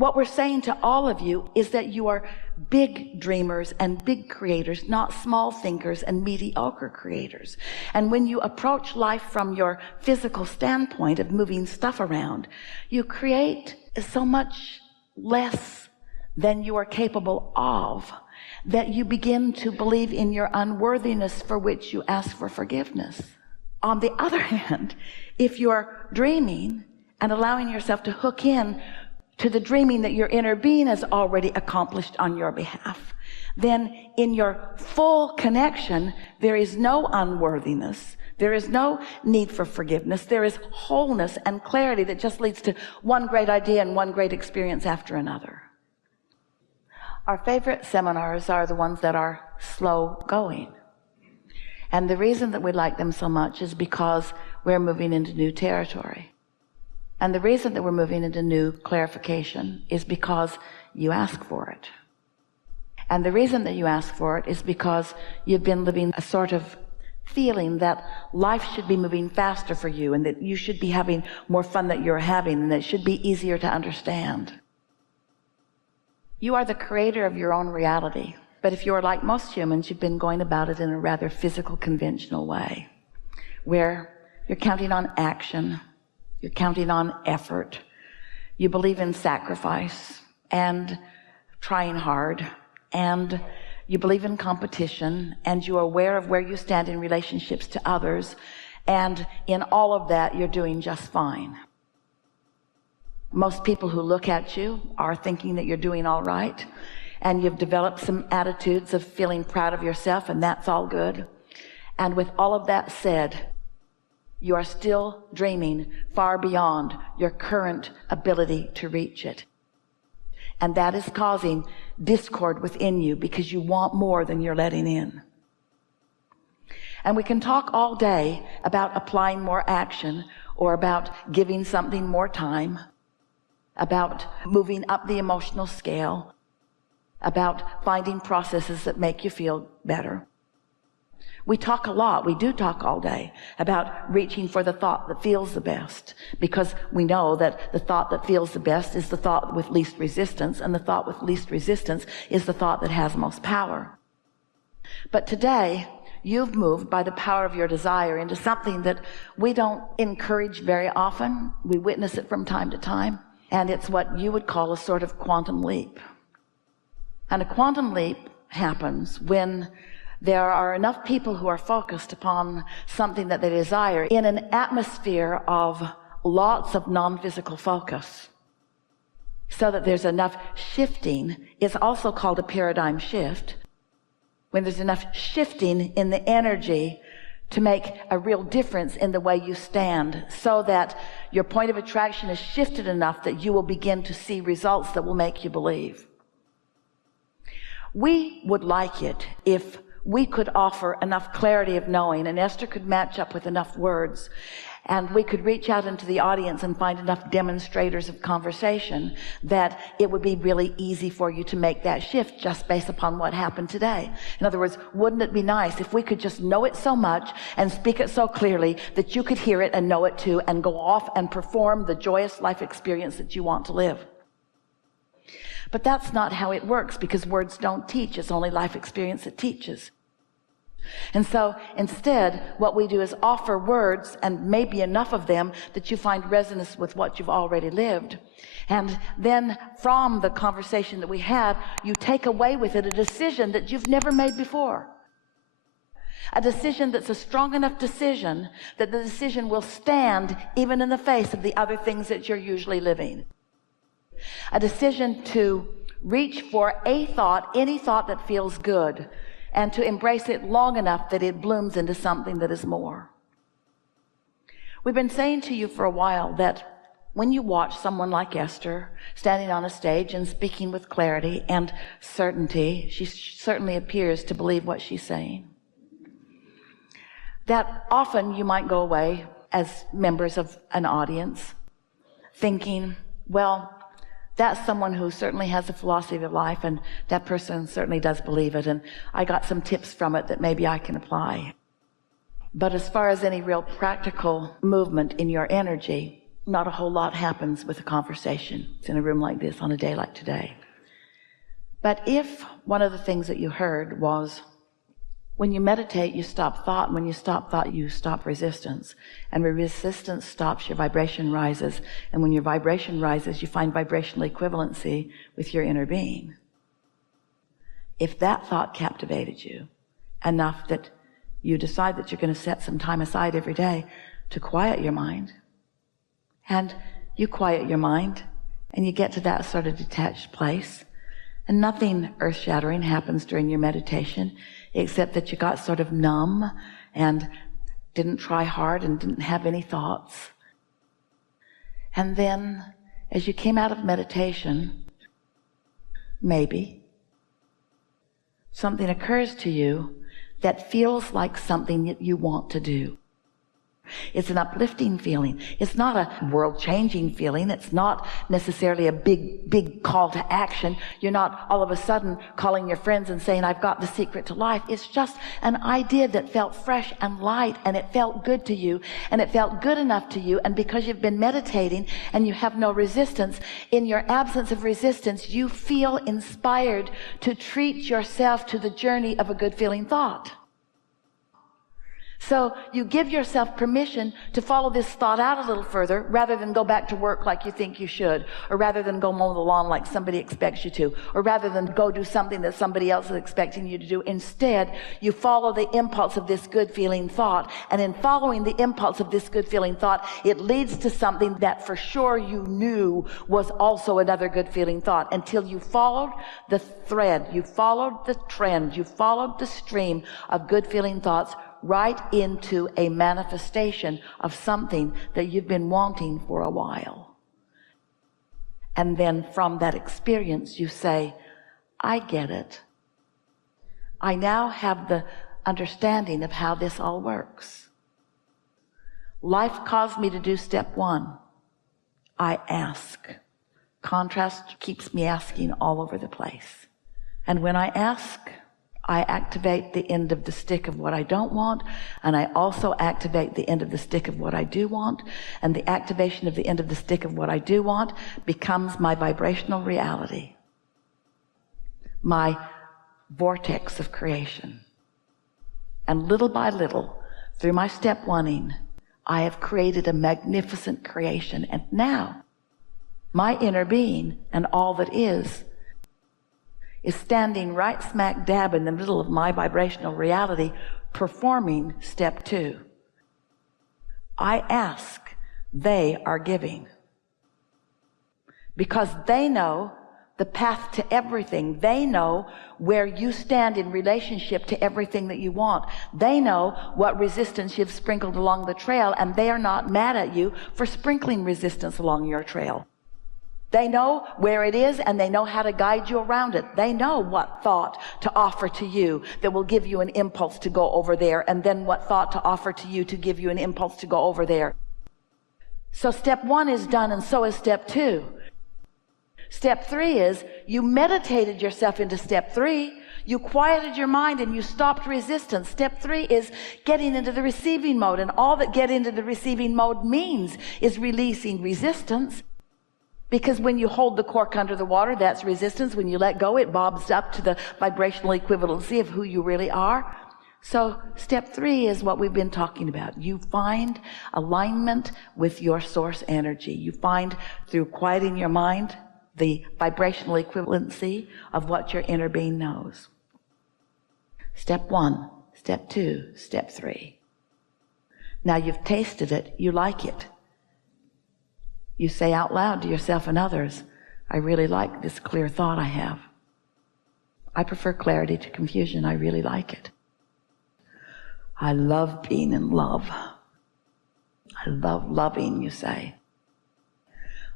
What we're saying to all of you is that you are big dreamers and big creators, not small thinkers and mediocre creators. And when you approach life from your physical standpoint of moving stuff around, you create so much less than you are capable of, that you begin to believe in your unworthiness, for which you ask for forgiveness. On the other hand, if you're dreaming and allowing yourself to hook in to the dreaming that your inner being has already accomplished on your behalf, then in your full connection, there is no unworthiness. There is no need for forgiveness. There is wholeness and clarity that just leads to one great idea and one great experience after another. Our favorite seminars are the ones that are slow going. And the reason that we like them so much is because we're moving into new territory. And the reason that we're moving into new clarification is because you ask for it. And the reason that you ask for it is because you've been living a sort of feeling that life should be moving faster for you, and that you should be having more fun that you're having, and that it should be easier to understand. You are the creator of your own reality. But if you're like most humans, you've been going about it in a rather physical, conventional way, where you're counting on action, you're counting on effort, you believe in sacrifice and trying hard, and you believe in competition, and you're aware of where you stand in relationships to others, and in all of that, you're doing just fine. Most people who look at you are thinking that you're doing all right, and you've developed some attitudes of feeling proud of yourself, and that's all good. And with all of that said, you are still dreaming far beyond your current ability to reach it. And that is causing discord within you, because you want more than you're letting in. And we can talk all day about applying more action, or about giving something more time, about moving up the emotional scale, about finding processes that make you feel better. We talk a lot, we do talk all day about reaching for the thought that feels the best, because we know that the thought that feels the best is the thought with least resistance, and the thought with least resistance is the thought that has most power. But today, you've moved by the power of your desire into something that we don't encourage very often. We witness it from time to time, and it's what you would call a sort of quantum leap. And a quantum leap happens when there are enough people who are focused upon something that they desire in an atmosphere of lots of non-physical focus, so that there's enough shifting. It's also called a paradigm shift. When there's enough shifting in the energy to make a real difference in the way you stand, so that your point of attraction is shifted enough that you will begin to see results that will make you believe. We would like it if we could offer enough clarity of knowing, and Esther could match up with enough words, and we could reach out into the audience and find enough demonstrators of conversation that it would be really easy for you to make that shift just based upon what happened today. In other words, wouldn't it be nice if we could just know it so much and speak it so clearly that you could hear it and know it too, and go off and perform the joyous life experience that you want to live? But that's not how it works, because words don't teach. It's only life experience that teaches. And so instead, what we do is offer words, and maybe enough of them that you find resonance with what you've already lived. And then from the conversation that we have, you take away with it a decision that you've never made before. A decision that's a strong enough decision that the decision will stand even in the face of the other things that you're usually living. A decision to reach for a thought, any thought that feels good, and to embrace it long enough that it blooms into something that is more. We've been saying to you for a while that when you watch someone like Esther standing on a stage and speaking with clarity and certainty, she certainly appears to believe what she's saying, that often you might go away as members of an audience thinking, well, that's someone who certainly has a philosophy of life, and that person certainly does believe it, and I got some tips from it that maybe I can apply. But as far as any real practical movement in your energy, not a whole lot happens with a conversation. It's in a room like this on a day like today. But if one of the things that you heard was, when you meditate, you stop thought. And when you stop thought, you stop resistance. And when resistance stops, your vibration rises. And when your vibration rises, you find vibrational equivalency with your inner being. If that thought captivated you enough that you decide that you're going to set some time aside every day to quiet your mind, and you quiet your mind, and you get to that sort of detached place, and nothing earth-shattering happens during your meditation, except that you got sort of numb and didn't try hard and didn't have any thoughts. And then as you came out of meditation, maybe something occurs to you that feels like something that you want to do. It's an uplifting feeling. It's not a world-changing feeling. It's not necessarily a big call to action. You're not all of a sudden calling your friends and saying, I've got the secret to life. It's just an idea that felt fresh and light, and it felt good to you, and it felt good enough to you. And because you've been meditating and you have no resistance, in your absence of resistance, you feel inspired to treat yourself to the journey of a good feeling thought. So you give yourself permission to follow this thought out a little further, rather than go back to work like you think you should, or rather than go mow the lawn like somebody expects you to, or rather than go do something that somebody else is expecting you to do. Instead, you follow the impulse of this good feeling thought. And in following the impulse of this good feeling thought, it leads to something that for sure you knew was also another good feeling thought, until you followed the thread, you followed the trend, you followed the stream of good feeling thoughts right into a manifestation of something that you've been wanting for a while. And then from that experience, you say, I get it. I now have the understanding of how this all works. Life caused me to do step one. I ask. Contrast keeps me asking all over the place. And when I ask, I activate the end of the stick of what I don't want, and I also activate the end of the stick of what I do want, and the activation of the end of the stick of what I do want becomes my vibrational reality, my vortex of creation. And little by little, through my step one-ing, I have created a magnificent creation. And now, my inner being and all that is standing right smack dab in the middle of my vibrational reality, performing step two. I ask, they are giving. Because they know the path to everything. They know where you stand in relationship to everything that you want. They know what resistance you've sprinkled along the trail, and they are not mad at you for sprinkling resistance along your trail. They know where it is, and they know how to guide you around it. They know what thought to offer to you that will give you an impulse to go over there, and then what thought to offer to you to give you an impulse to go over there. So step one is done, and so is step two. Step three is you meditated yourself into step three. You quieted your mind and you stopped resistance. Step three is getting into the receiving mode, and all that get into the receiving mode means is releasing resistance. Because when you hold the cork under the water, that's resistance. When you let go, it bobs up to the vibrational equivalency of who you really are. So step three is what we've been talking about. You find alignment with your source energy. You find, through quieting your mind, the vibrational equivalency of what your inner being knows. Step one, step two, step three. Now you've tasted it, you like it. You say out loud to yourself and others, I really like this clear thought I have. I prefer clarity to confusion. I really like it. I love being in love. I love loving, you say.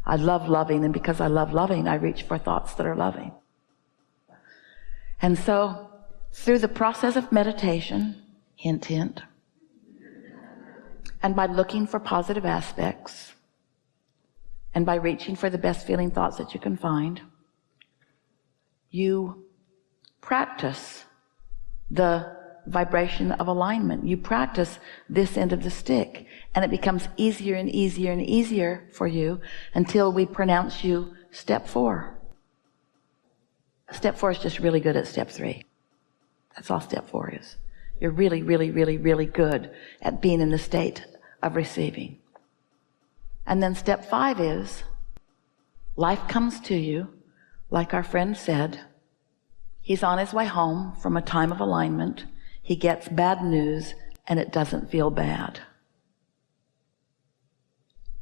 I love loving, and because I love loving, I reach for thoughts that are loving. And so, through the process of meditation, hint, hint, and by looking for positive aspects, and by reaching for the best feeling thoughts that you can find, you practice the vibration of alignment. You practice this end of the stick, and it becomes easier and easier and easier for you until we pronounce you step 4. Step 4 is just really good at step 3. That's all step 4 is. You're really, really, really, really good at being in the state of receiving. And then step 5 is life comes to you, like our friend said. He's on his way home from a time of alignment. He gets bad news, and it doesn't feel bad.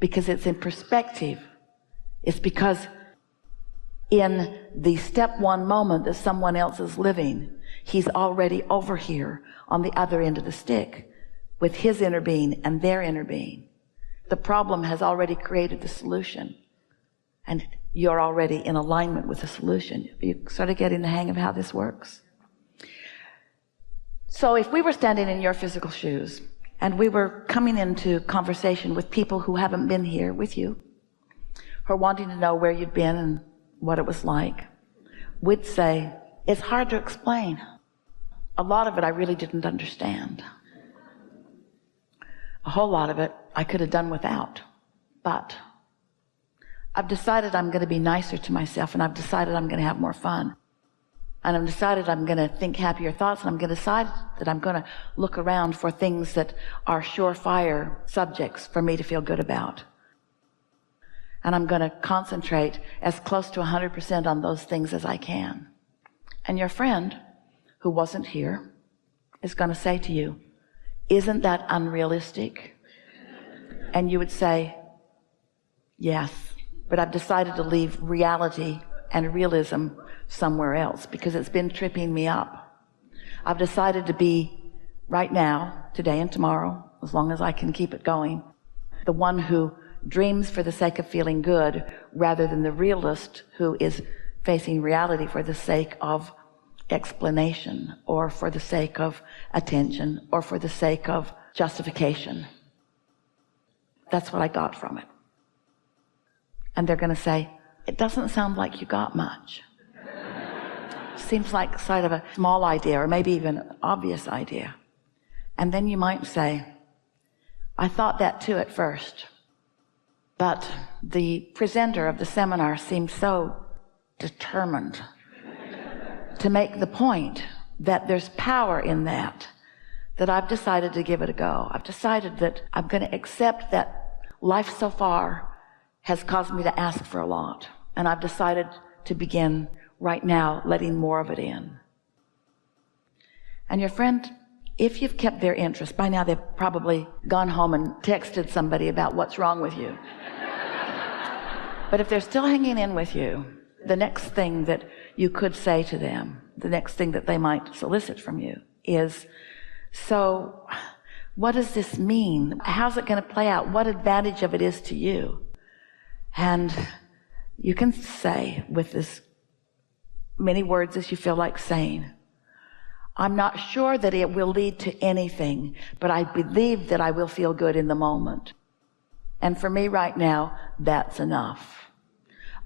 Because it's in perspective. It's because in the step 1 moment that someone else is living, he's already over here on the other end of the stick with his inner being and their inner being. The problem has already created the solution, and you're already in alignment with the solution. You sort of getting the hang of how this works. So if we were standing in your physical shoes and we were coming into conversation with people who haven't been here with you, who are wanting to know where you'd been and what it was like, we'd say, it's hard to explain. A lot of it I really didn't understand. A whole lot of it I could have done without. But I've decided I'm going to be nicer to myself, and I've decided I'm going to have more fun. And I've decided I'm going to think happier thoughts, and I'm going to decide that I'm going to look around for things that are surefire subjects for me to feel good about. And I'm going to concentrate as close to 100% on those things as I can. And your friend, who wasn't here, is going to say to you, isn't that unrealistic? And you would say, yes, but I've decided to leave reality and realism somewhere else because it's been tripping me up. I've decided to be right now, today and tomorrow, as long as I can keep it going, the one who dreams for the sake of feeling good rather than the realist who is facing reality for the sake of explanation or for the sake of attention or for the sake of justification. That's what I got from it. And they're going to say, it doesn't sound like you got much. Seems like sort of a small idea or maybe even an obvious idea. And then you might say, I thought that too at first, but the presenter of the seminar seemed so determined to make the point that there's power in that I've decided to give it a go. I've decided that I'm going to accept that life so far has caused me to ask for a lot. And I've decided to begin right now letting more of it in. And your friend, if you've kept their interest, by now they've probably gone home and texted somebody about what's wrong with you. But if they're still hanging in with you, the next thing that you could say to them, the next thing that they might solicit from you is, so what does this mean? How's it going to play out? What advantage of it is to you? And you can say with as many words as you feel like saying, I'm not sure that it will lead to anything, but I believe that I will feel good in the moment. And for me right now, that's enough.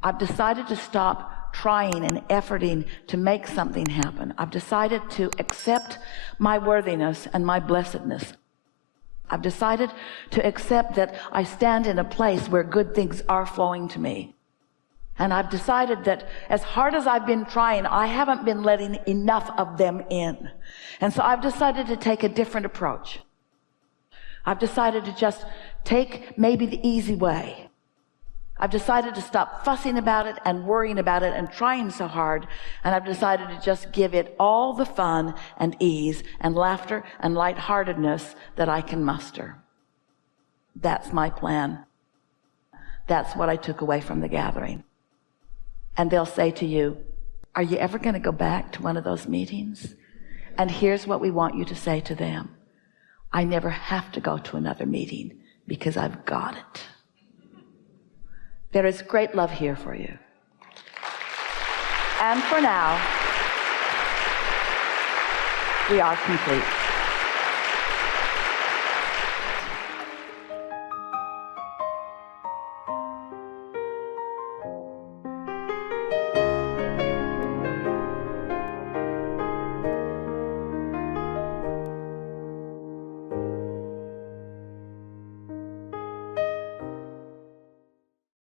I've decided to stop trying and efforting to make something happen. I've decided to accept my worthiness and my blessedness. I've decided to accept that I stand in a place where good things are flowing to me. And I've decided that as hard as I've been trying, I haven't been letting enough of them in. And so I've decided to take a different approach. I've decided to just take maybe the easy way. I've decided to stop fussing about it and worrying about it and trying so hard. And I've decided to just give it all the fun and ease and laughter and lightheartedness that I can muster. That's my plan. That's what I took away from the gathering. And they'll say to you, are you ever going to go back to one of those meetings? And here's what we want you to say to them. I never have to go to another meeting because I've got it. There is great love here for you. And for now, we are complete.